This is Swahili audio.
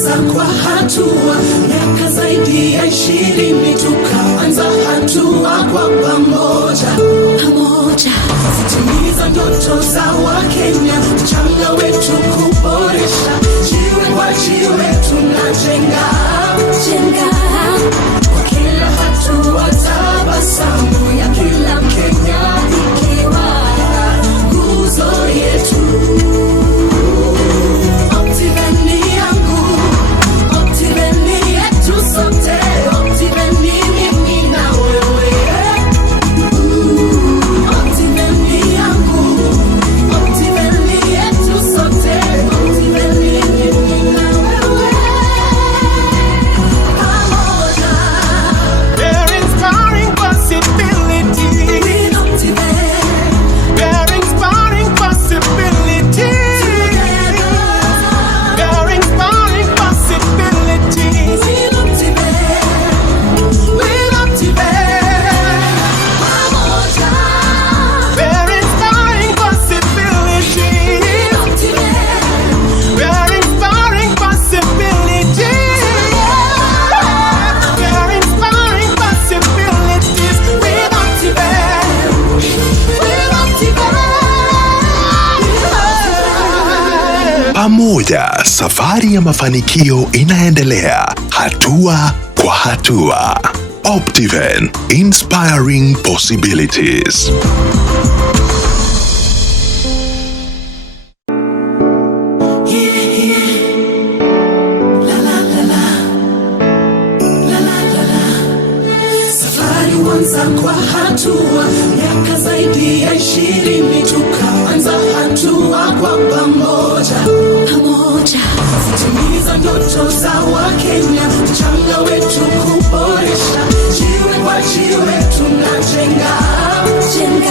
huanza kwa hatua, miaka zaidi ya 20 tukaanza hatua kwa pamoja. Kutimiza ndoto za Wakenya, mchanga wetu kuboresha, jiwe kwa jiwe tunajenga. Kwa kila hatua tabasamu ya kila Mkenya ikiwa nguzo yetu. Optiven ni yangu, Optiven ni yetu sote, Optiven ni mimi na wewe. Optiven ni yangu, Optiven ni yetu sote, Optiven ni mimi na wewe. Pamoja, We're inspiring possibilities. with Optiven, We're inspiring possibilities. We're inspiring possibilities. with Optiven, with Optiven. Pamoja, We're inspiring possibilities. Optiven, We're inspiring possibilities. We're inspiring possibilities with Optiven. with Optiven. Pamoja, safari ya mafanikio inaendelea hatua kwa hatua. Optiven, inspiring possibilities. Safari huanza kwa hatua, miaka zaidi ya 20 tukaanza hatua kwa pamoja. Kutimiza ndoto za Wakenya, mchanga wetu